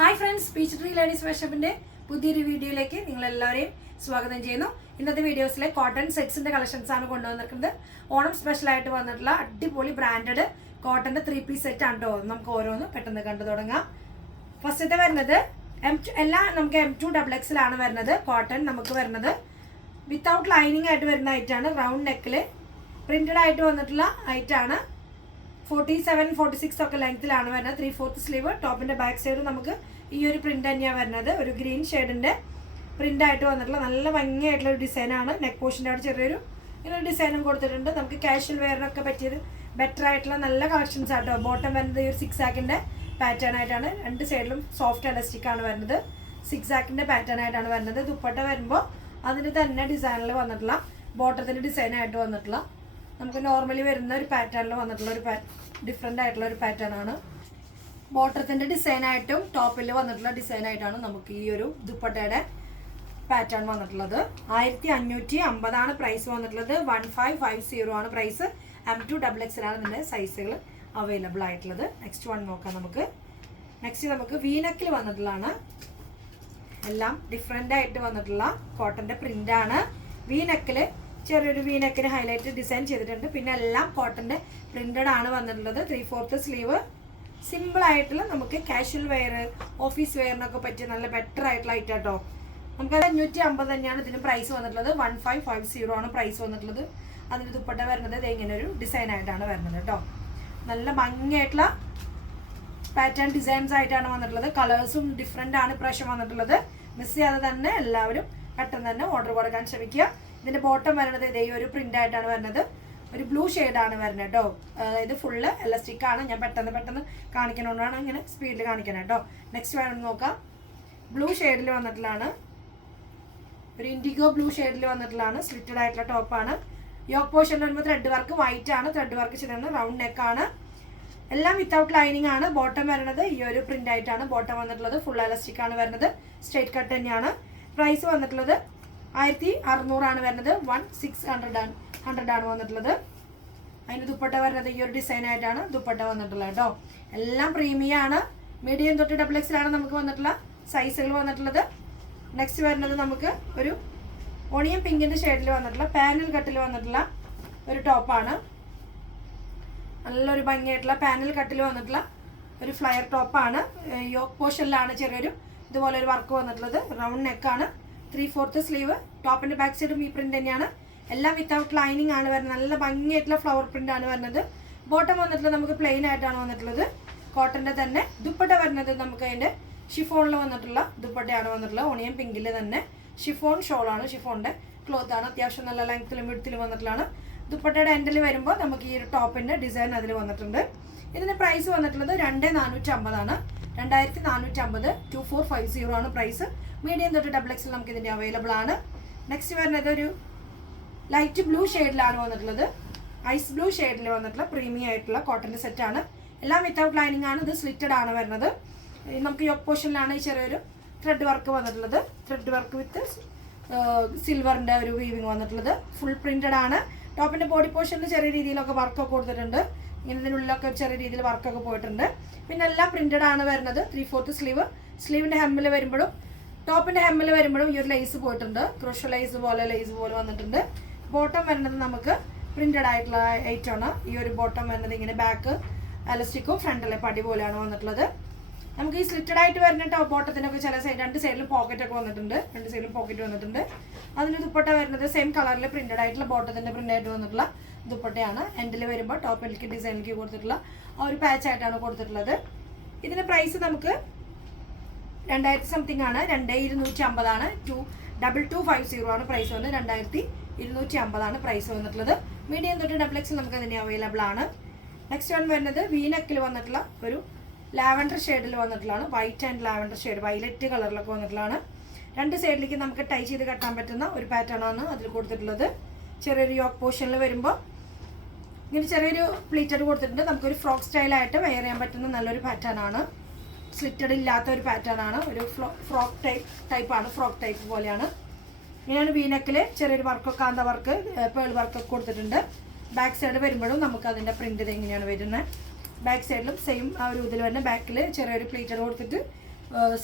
Hi friends peach tree ladies വർഷപ്പിന്റെ പുതിയൊരു വീഡിയോയിലേക്ക് നിങ്ങൾ എല്ലാവരെയും സ്വാഗതം ചെയ്യുന്നു. ഇന്നത്തെ വീഡിയോസിലെ കോട്ടൺ സെറ്റ്സിന്റെ കളക്ഷൻസ് ആണ് കൊണ്ടുവന്നിരിക്കുന്നത്. ഓണം സ്പെഷ്യൽ ആയിട്ട് വന്നിട്ടുള്ള അടിപൊളി ബ്രാൻഡഡ് കോട്ടന്റെ ത്രീ പീസ് സെറ്റ് ആണ് കേട്ടോ നമുക്ക് ഓരോന്ന് പെട്ടെന്ന് കണ്ടു തുടങ്ങാം. ഫസ്റ്റത്തെ വരുന്നത് എം ടു എല്ലാം നമുക്ക് എം ടു ഡബിൾ എക്സിലാണ് വരുന്നത്. കോട്ടൺ നമുക്ക് വരുന്നത്. വിത്തൗട്ട് ലൈനിങ് ആയിട്ട് വരുന്ന ഐറ്റാണ് റൗണ്ട് നെക്കിൽ പ്രിന്റഡ് ആയിട്ട് വന്നിട്ടുള്ള ഐറ്റാണ് ഫോർട്ടി സെവൻ ഫോർട്ടി സിക്സ് ഒക്കെ ലെങ്ത്തിലാണ് വരുന്നത്. ത്രീ ഫോർത്ത് സ്ലീവ് ടോപ്പിന്റെ ബാക്ക് സൈഡ് നമുക്ക് ഈ ഒരു പ്രിന്റ് തന്നെയാണ് വരുന്നത്. ഒരു ഗ്രീൻ ഷെയ്ഡിന്റെ പ്രിന്റ് ആയിട്ട് വന്നിട്ടുള്ള നല്ല ഭംഗിയായിട്ടുള്ള ഒരു ഡിസൈനാണ് നെക്ക് പോർഷന്റെ അവിടെ ചെറിയൊരു ഇങ്ങനെ ഡിസൈനും കൊടുത്തിട്ടുണ്ട്. നമുക്ക് കാഷ്വൽ വെയറിനൊക്കെ പറ്റിയത് ബെറ്റർ ആയിട്ടുള്ള നല്ല കളക്ഷൻസ് ആട്ടോ. ബോട്ടം വരുന്നത് ഈ ഒരു സിക്സ് ആക്കിന്റെ പാറ്റേൺ ആയിട്ടാണ്. രണ്ട് സൈഡിലും സോഫ്റ്റ് എലസ്റ്റിക് ആണ് വരുന്നത്. സിക്സ് ആക്കിന്റെ പാറ്റേൺ ആയിട്ടാണ് വരുന്നത്. ദുപ്പട്ട വരുമ്പോൾ അതിന് തന്നെ ഡിസൈനിൽ വന്നിട്ടുള്ള ബോട്ടത്തിന്റെ ഡിസൈനായിട്ട് വന്നിട്ടുള്ള നമുക്ക് നോർമലി വരുന്ന ഒരു പാറ്റേണിൽ വന്നിട്ടുള്ള ഒരു ഡിഫറെന്റ് ആയിട്ടുള്ള ഒരു പാറ്റേൺ ആണ്. ബോട്ടത്തിന്റെ ഡിസൈൻ ആയിട്ടും ടോപ്പിൽ വന്നിട്ടുള്ള ഡിസൈൻ ആയിട്ടാണ് നമുക്ക് ഈ ഒരു ദുപ്പട്ടയുടെ പാറ്റേൺ വന്നിട്ടുള്ളത്. ആയിരത്തി അഞ്ഞൂറ്റി അമ്പതാണ് പ്രൈസ് വന്നിട്ടുള്ളത്. വൺ ഫൈവ് ഫൈവ് സീറോ ആണ് പ്രൈസ് എം ടു ഡബിൾ ആണ് ഇതിന്റെ സൈസുകൾ അവൈലബിൾ ആയിട്ടുള്ളത്. നെക്സ്റ്റ് വൺ നോക്കാം നമുക്ക്. നെക്സ്റ്റ് നമുക്ക് വീനക്കിൽ വന്നിട്ടുള്ളതാണ്. എല്ലാം ഡിഫറെന്റ് ആയിട്ട് വന്നിട്ടുള്ള കോട്ടന്റെ പ്രിന്റാണ് വീനക്കിൽ ചെറിയൊരു വീനക്കിന് ഹൈലൈറ്റ് ഡിസൈൻ ചെയ്തിട്ടുണ്ട്. പിന്നെ എല്ലാം കോട്ടന്റെ പ്രിന്റഡ് ആണ് വന്നിട്ടുള്ളത്. ത്രീ ഫോർത്ത് സ്ലീവ് സിമ്പിൾ ആയിട്ടുള്ള നമുക്ക് കാഷ്വൽ വെയർ ഓഫീസ് വെയറിനൊക്കെ പറ്റിയ നല്ല ബെറ്റർ ആയിട്ടുള്ള ഐറ്റം കേട്ടോ നമുക്ക് അഞ്ഞൂറ്റി അമ്പത് തന്നെയാണ് ഇതിന് പ്രൈസ് വന്നിട്ടുള്ളത്. വൺ ഫൈവ് ഫൈവ് സീറോ ആണ് പ്രൈസ് വന്നിട്ടുള്ളത്. അതിന് ദുപ്പട്ട വരുന്നത് ഇത് ഇങ്ങനെ ഒരു ഡിസൈൻ ആയിട്ടാണ് വരുന്നത് കേട്ടോ നല്ല ഭംഗിയായിട്ടുള്ള പാറ്റേൺ ഡിസൈൻസ് ആയിട്ടാണ് വന്നിട്ടുള്ളത്. കളേഴ്സും ഡിഫറെന്റ് ആണ് ഇപ്രാവശ്യം വന്നിട്ടുള്ളത്. മിസ് ചെയ്യാതെ തന്നെ എല്ലാവരും പെട്ടെന്ന് തന്നെ ഓർഡർ കൊടുക്കാൻ ശ്രമിക്കുക. ഇതിന്റെ ബോട്ടം വരണത് ഇതേ ഒരു പ്രിന്റ് ആയിട്ടാണ് വരുന്നത്. ഒരു ബ്ലൂ ആണ് വരുന്നത് കേട്ടോ. ഇത് ഫുള്ള് എലസ്റ്റിക് ആണ്. ഞാൻ പെട്ടെന്ന് പെട്ടെന്ന് കാണിക്കണോണ്ടാണ് ഇങ്ങനെ സ്പീഡിൽ കാണിക്കണം കേട്ടോ. നെക്സ്റ്റ് വേണം നോക്കാം. ബ്ലൂ ഷെയ്ഡിൽ വന്നിട്ടുള്ളതാണ്. ഒരു ഇൻഡിഗോ ബ്ലൂ ഷെയ്ഡിൽ വന്നിട്ടുള്ളതാണ്. സ്ലിറ്റഡ് ആയിട്ടുള്ള ടോപ്പാണ് യോക്ക് പോർഷൻ വരുമ്പോൾ ത്രെഡ് വർക്ക് വൈറ്റ് ആണ്. ത്രെഡ് വർക്ക് ചെയ്തിരുന്നത് റൗണ്ട് നെക്ക് ആണ്. എല്ലാം വിത്തൗട്ട് ലൈനിങ് ആണ്. ബോട്ടം വരുന്നത് ഈ ഒരു പ്രിന്റ് ആയിട്ടാണ്. ബോട്ടം വന്നിട്ടുള്ളത് ഫുൾ എലസ്റ്റിക് ആണ് വരുന്നത്. സ്ട്രേറ്റ് കട്ട് തന്നെയാണ്. പ്രൈസ് വന്നിട്ടുള്ളത് ആയിരത്തി അറുന്നൂറാണ് വരുന്നത്. വൺ സിക്സ് ഹൺഡ്രഡ് ആണ് ഹൺഡ്രഡ് ആണ് വന്നിട്ടുള്ളത്. അതിന് ദുപ്പട്ട വരുന്നത് ഈ ഒരു ഡിസൈൻ ആയിട്ടാണ് ദുപ്പട്ട വന്നിട്ടുള്ളത് കേട്ടോ എല്ലാം പ്രീമിയം ആണ്. മീഡിയം തൊട്ട് ഡബിൾ എക്സിലാണ് നമുക്ക് വന്നിട്ടുള്ള സൈസുകൾ വന്നിട്ടുള്ളത്. നെക്സ്റ്റ് വരുന്നത് നമുക്ക് ഒരു ഓണിയൻ പിങ്കിന്റെ ഷെയ്ഡിൽ വന്നിട്ടുള്ള പാനൽ കട്ടിൽ വന്നിട്ടുള്ള ഒരു ടോപ്പാണ് നല്ലൊരു ഭംഗിയായിട്ടുള്ള പാനൽ കട്ടിൽ വന്നിട്ടുള്ള ഒരു ഫ്ലയർ ടോപ്പാണ് യോക്ക് പോഷനിലാണ് ചെറിയൊരു ഇതുപോലെ ഒരു വർക്ക് വന്നിട്ടുള്ളത്. റൗണ്ട് നെക്കാണ് ത്രീ ഫോർത്ത് സ്ലീവ് ടോപ്പിന്റെ ബാക്ക് സൈഡും ഈ പ്രിന്റ് തന്നെയാണ്. എല്ലാം വിത്തൗട്ട് ലൈനിങ് ആണ് വരുന്നത്. നല്ല ഭംഗിയായിട്ടുള്ള ഫ്ലവർ പ്രിന്റ് ആണ് വരുന്നത്. ബോട്ടം വന്നിട്ടുള്ളത് നമുക്ക് പ്ലെയിൻ ആയിട്ടാണ് വന്നിട്ടുള്ളത്. കോട്ടന്റെ തന്നെ ദുപ്പട്ട വരുന്നത് നമുക്ക് അതിന്റെ ഷിഫോണിൽ വന്നിട്ടുള്ള ദുപ്പട്ടയാണ് വന്നിട്ടുള്ളത്. ഓണിയൻ പിങ്കിൽ തന്നെ ഷിഫോൺ ഷോളാണ് ഷിഫോണിന്റെ ക്ലോത്ത് ആണ്. അത്യാവശ്യം നല്ല ലെങ്ത്തിലും വിടുത്തിലും വന്നിട്ടുള്ളതാണ്. ദുപ്പട്ടയുടെ എൻഡിൽ വരുമ്പോൾ നമുക്ക് ഈ ഒരു ടോപ്പിന്റെ ഡിസൈൻ അതിൽ വന്നിട്ടുണ്ട്. ഇതിന്റെ പ്രൈസ് വന്നിട്ടുള്ളത് രണ്ട് നാനൂറ്റി അമ്പതാണ്. രണ്ടായിരത്തി നാനൂറ്റി അമ്പത് ടു ഫോർ ഫൈവ് സീറോ ആണ് പ്രൈസ് മീഡിയം തൊട്ട് ഡബിൾ എക്സിൽ നമുക്ക് ഇതിന്റെ അവൈലബിൾ ആണ്. നെക്സ്റ്റ് വരുന്നത് ഒരു ലൈറ്റ് ബ്ലൂ ഷെയ്ഡിലാണ് വന്നിട്ടുള്ളത്. ഐസ് ബ്ലൂ ഷെയ്ഡിൽ വന്നിട്ടുള്ള പ്രീമിയം ആയിട്ടുള്ള കോട്ടന്റെ സെറ്റ് ആണ്. എല്ലാം വിത്തൗട്ട് ലൈനിങ് ആണ്. ഇത് സ്ലിറ്റഡ് ആണ് വരുന്നത്. നമുക്ക് യോക്ക് പോർഷനിലാണ് ഈ ചെറിയൊരു ത്രെഡ് വർക്ക് വന്നിട്ടുള്ളത്. ത്രെഡ് വർക്ക് വിത്ത് സിൽവറിന്റെ ഒരു വീവിങ് വന്നിട്ടുള്ളത്. ഫുൾ പ്രിന്റഡ് ആണ്. ടോപ്പിന്റെ ബോഡി പോർഷനിൽ ചെറിയ രീതിയിലൊക്കെ വർക്കൊക്കെ കൊടുത്തിട്ടുണ്ട്. ഇങ്ങനെ ഇതിനുള്ളിലൊക്കെ ചെറിയ രീതിയിൽ വർക്കൊക്കെ പോയിട്ടുണ്ട്. പിന്നെ എല്ലാം പ്രിന്റഡ് ആണ് വരുന്നത്. ത്രീ ഫോർത്ത് സ്ലീവ് സ്ലീവിന്റെ ഹെമ്മിൽ വരുമ്പോഴും ടോപ്പിന്റെ ഹെമ്മിൽ വരുമ്പോഴും ഈ ഒരു ലൈസ് പോയിട്ടുണ്ട്. ക്രോഷ ലൈസ് പോലെ ലൈസ് പോലെ വന്നിട്ടുണ്ട്. ബോട്ടം വരുന്നത് നമുക്ക് പ്രിന്റഡ് ആയിട്ടുള്ള ഐറ്റം ആണ്. ഈ ഒരു ബോട്ടം വരുന്നത് ഇങ്ങനെ ബാക്ക് അലസ്റ്റിക്കും ഫ്രണ്ടിലെ പടി പോലെയാണ് വന്നിട്ടുള്ളത്. നമുക്ക് ഈ സ്ലിറ്റഡ് ആയിട്ട് വരുന്ന ടോപ്പ് ബോട്ടത്തിനൊക്കെ ചില സൈഡ് രണ്ട് സൈഡിലും പോക്കറ്റ് ഒക്കെ വന്നിട്ടുണ്ട്. രണ്ട് സൈഡിലും പോക്കറ്റ് വന്നിട്ടുണ്ട്. അതിന് ദുപ്പട്ട വരുന്നത് സെയിം കളറിൽ പ്രിന്റഡ് ആയിട്ടുള്ള ബോട്ടത്തിന്റെ പ്രിന്റ് ആയിട്ട് വന്നിട്ടുള്ള ദുപ്പട്ടയാണ്. എൻഡിൽ വരുമ്പോൾ ടോപ്പ് ടോപ്പിലേക്ക് ഡിസൈനിലേക്ക് കൊടുത്തിട്ടുള്ള ആ ഒരു പാച്ച് ആയിട്ടാണ് കൊടുത്തിട്ടുള്ളത്. ഇതിന്റെ പ്രൈസ് നമുക്ക് രണ്ടായിരത്തി സംതിങ് ആണ്. രണ്ട് ഇരുന്നൂറ്റി അമ്പതാണ് two double two five zero ആണ് പ്രൈസ് വന്നത്. രണ്ടായിരത്തി ഇരുന്നൂറ്റി അമ്പതാണ് പ്രൈസ് വന്നിട്ടുള്ളത്. മീഡിയം തൊട്ട് ഡബിൾ എക്സ് നമുക്ക് അതിന് അവൈലബിൾ ആണ്. നെക്സ്റ്റ് വൺ വരുന്നത് വീനക്കിൽ വന്നിട്ടുള്ള ഒരു ലാവൻഡർ ഷെയ്ഡിൽ വന്നിട്ടുള്ളതാണ്. White and lavender shade violet കളറിലൊക്കെ വന്നിട്ടുള്ളതാണ്. രണ്ട് സൈഡിലേക്ക് നമുക്ക് ടൈ ചെയ്ത് കെട്ടാൻ പറ്റുന്ന ഒരു പാറ്റേൺ ആണ് അതിൽ കൊടുത്തിട്ടുള്ളത്. ചെറിയൊരു യോക്ക് പോർഷനിൽ വരുമ്പോൾ ഇങ്ങനെ ചെറിയൊരു പ്ലീറ്റഡ് കൊടുത്തിട്ടുണ്ട്. നമുക്കൊരു ഫ്രോക്ക് സ്റ്റൈലായിട്ട് വെയർ ചെയ്യാൻ പറ്റുന്ന നല്ലൊരു പാറ്റേൺ ആണ്. സ്ലിറ്റഡ് ഇല്ലാത്ത ഒരു പാറ്റേൺ ആണ്. ഒരു ഫ്രോക്ക് ടൈപ്പ് ടൈപ്പാണ് ഫ്രോക്ക് ടൈപ്പ് പോലെയാണ്. ഇങ്ങനെയാണ് വീനക്കിൽ ചെറിയൊരു വർക്കൊക്കെ കാന്ത വർക്ക് പേൾ വർക്കൊക്കെ കൊടുത്തിട്ടുണ്ട്. ബാക്ക് സൈഡ് വരുമ്പോഴും നമുക്ക് അതിന്റെ പ്രിന്റ് ഇത് എങ്ങനെയാണ് വരുന്നത്? ബാക്ക് സൈഡിലും സെയിം ആ ഒരു ഇതിൽ തന്നെ ബാക്കിൽ ചെറിയൊരു പ്ലേറ്റർ കൊടുത്തിട്ട്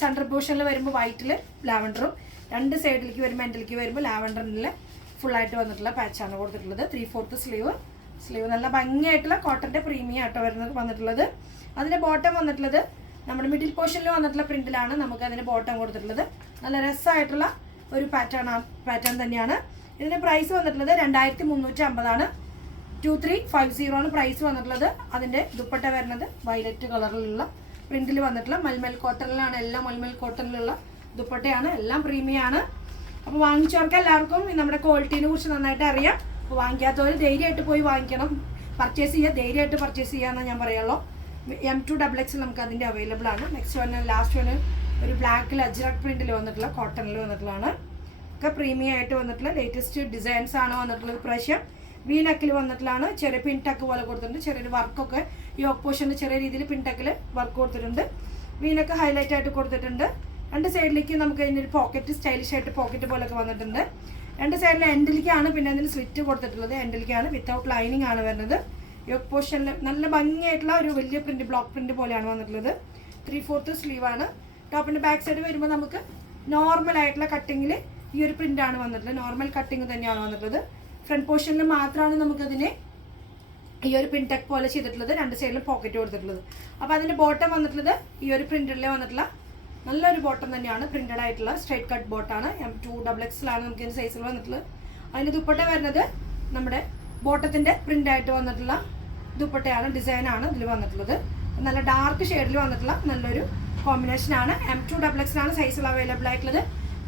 സെൻട്രൽ പോർഷനിൽ വരുമ്പോൾ വൈറ്റിൽ ലാവൻഡറും രണ്ട് സൈഡിലേക്ക് വരുമ്പോൾ എൻഡിലേക്ക് വരുമ്പോൾ ലാവൻഡറിൽ ഫുള്ളായിട്ട് വന്നിട്ടുള്ള പാച്ചാണ് കൊടുത്തിട്ടുള്ളത്. ത്രീ ഫോർത്ത് സ്ലീവ് സ്ലീവ് നല്ല ഭംഗിയായിട്ടുള്ള കോട്ടന്റെ പ്രീമിയം ആട്ടോ വരുന്നത് വന്നിട്ടുള്ളത്. അതിന്റെ ബോട്ടം വന്നിട്ടുള്ളത് നമ്മുടെ മിഡിൽ പോർഷനിൽ വന്നിട്ടുള്ള പ്രിന്റിലാണ് നമുക്ക് അതിന്റെ ബോട്ടം കൊടുത്തിട്ടുള്ളത്. നല്ല രസമായിട്ടുള്ള ഒരു പാറ്റേൺ പാറ്റേൺ തന്നെയാണ്. ഇതിന്റെ പ്രൈസ് വന്നിട്ടുള്ളത് രണ്ടായിരത്തി മുന്നൂറ്റി അമ്പതാണ്. ടു ത്രീ ഫൈവ് സീറോ ആണ് പ്രൈസ് വന്നിട്ടുള്ളത്. അതിന്റെ ദുപ്പട്ട വരുന്നത് വയലറ്റ് കളറിലുള്ള പ്രിന്റിൽ വന്നിട്ടുള്ള മൽമൽ കോട്ടണിലാണ് എല്ലാം മൽമൽ കോട്ടണിലുള്ള ദുപ്പട്ടയാണ്. എല്ലാം പ്രീമിയം ആണ്. അപ്പോൾ വാങ്ങിച്ചവർക്ക് എല്ലാവർക്കും നമ്മുടെ ക്വാളിറ്റിനെ കുറിച്ച് നന്നായിട്ട് അറിയാം. അപ്പോൾ വാങ്ങിക്കാത്തവർ ധൈര്യമായിട്ട് പോയി വാങ്ങിക്കണം. പർച്ചേസ് ചെയ്യുക. ധൈര്യമായിട്ട് പർച്ചേസ് ചെയ്യാമെന്ന് ഞാൻ പറയുള്ളൂ. എം ടു ഡബിൾ എക്സ് നമുക്ക് അതിന്റെ അവൈലബിൾ ആണ്. നെക്സ്റ്റ് വണ് ലാസ്റ്റ് വണ് ഒരു ബ്ലാക്കിൽ അജ്രക് പ്രിന്റിൽ വന്നിട്ടുള്ള കോട്ടണിൽ വന്നിട്ടുള്ളതാണ്. ഒക്കെ പ്രീമിയം ആയിട്ട് വന്നിട്ടുള്ള ലേറ്റസ്റ്റ് ഡിസൈൻസ് ആണ് വന്നിട്ടുള്ളത്. ഇപ്രാവശ്യം വി നെക്കിൽ വന്നിട്ടാണ് ചെറിയ പിൻ ടക്ക് പോലെ കൊടുത്തിട്ടുണ്ട്. ചെറിയൊരു വർക്കൊക്കെ ഈ ഓപ്പോഷന്റെ ചെറിയ രീതിയിൽ പിൻടക്കിൽ വർക്ക് കൊടുത്തിട്ടുണ്ട്. വി നെക്ക് ഹൈലൈറ്റ് ആയിട്ട് കൊടുത്തിട്ടുണ്ട്. രണ്ട് സൈഡിലേക്ക് നമുക്ക് അതിന്റെ ഒരു പോക്കറ്റ് സ്റ്റൈലിഷ് ആയിട്ട് പോക്കറ്റ് പോലൊക്കെ വന്നിട്ടുണ്ട്. രണ്ട് സൈഡിൽ എൻഡിലേക്കാണ് പിന്നെ അതിന് സ്ലിറ്റ് കൊടുത്തിട്ടുള്ളത്. എൻഡിലേക്കാണ് വിത്തൗട്ട് ലൈനിങ് ആണ് വരുന്നത്. യോക്ക് പോർഷനിൽ നല്ല ഭംഗിയായിട്ടുള്ള ഒരു വലിയ പ്രിന്റ് ബ്ലോക്ക് പ്രിന്റ് പോലെയാണ് വന്നിട്ടുള്ളത്. ത്രീ ഫോർത്ത് സ്ലീവ് ആണ് ടോപ്പിന്റെ ബാക്ക് സൈഡ് വരുമ്പോൾ നമുക്ക് നോർമൽ ആയിട്ടുള്ള കട്ടിങ്ങിൽ ഈ ഒരു പ്രിന്റ് ആണ് വന്നിട്ടുള്ളത്. നോർമൽ കട്ടിങ് തന്നെയാണ് വന്നിട്ടുള്ളത്. ഫ്രണ്ട് പോർഷനിൽ മാത്രമാണ് നമുക്കതിനെ ഈ ഒരു പിൻ ടെക് പോലെ ചെയ്തിട്ടുള്ളത്. രണ്ട് സൈഡിലും പോക്കറ്റ് കൊടുത്തിട്ടുള്ളത്. അപ്പോൾ അതിന്റെ ബോട്ടം വന്നിട്ടുള്ളത് ഈ ഒരു പ്രിന്റിലെ വന്നിട്ടുള്ള നല്ലൊരു ബോട്ടം തന്നെയാണ് പ്രിന്റഡ് ആയിട്ടുള്ള സ്ട്രൈറ്റ് കട്ട് ബോട്ടാണ് എം ടു ഡബിൾ എക്സിലാണ് നമുക്ക് ഇതിന്റെ സൈസിൽ വന്നിട്ടുള്ളത്. അതിന്റെ ദുപ്പട്ട വരുന്നത് നമ്മുടെ ബോട്ടത്തിന്റെ പ്രിന്റായിട്ട് വന്നിട്ടുള്ള ദുപ്പട്ടയാണ് ഡിസൈനാണ് ഇതിൽ വന്നിട്ടുള്ളത്. നല്ല ഡാർക്ക് ഷെയ്ഡിൽ വന്നിട്ടുള്ള നല്ലൊരു കോമ്പിനേഷനാണ് എം ടു ഡബിൾ എക്സിലാണ് സൈസിൽ അവൈലബിൾ ആയിട്ടുള്ളത്.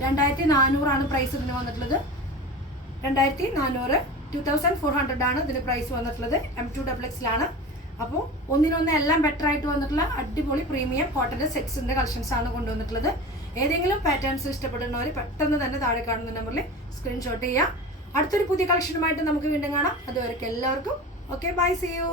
രണ്ടായിരത്തി നാനൂറാണ് പ്രൈസ് ഇതിന് വന്നിട്ടുള്ളത്. രണ്ടായിരത്തി നാനൂറ് ടു തൗസൻഡ് ഫോർ ഹൺഡ്രഡ് ആണ് ഇതിന് പ്രൈസ് വന്നിട്ടുള്ളത്. എം ടു ഡബിൾ എക്സിലാണ് അപ്പോൾ ഒന്നിനൊന്ന് എല്ലാം ബെറ്റർ ആയിട്ട് വന്നിട്ടുള്ള അടിപൊളി പ്രീമിയം കോട്ടന്റെ സെറ്റ്സിന്റെ കളക്ഷൻസ് ആണ് കൊണ്ടുവന്നിട്ടുള്ളത്. ഏതെങ്കിലും പാറ്റേൺസ് ഇഷ്ടപ്പെടുന്നവർ പെട്ടെന്ന് തന്നെ താഴെ കാണുന്ന നമ്പറിൽ സ്ക്രീൻഷോട്ട് ചെയ്യുക. അടുത്തൊരു പുതിയ കളക്ഷനുമായിട്ട് നമുക്ക് വീണ്ടും കാണാം. അതുവരെ എല്ലാവർക്കും. Okay bye C U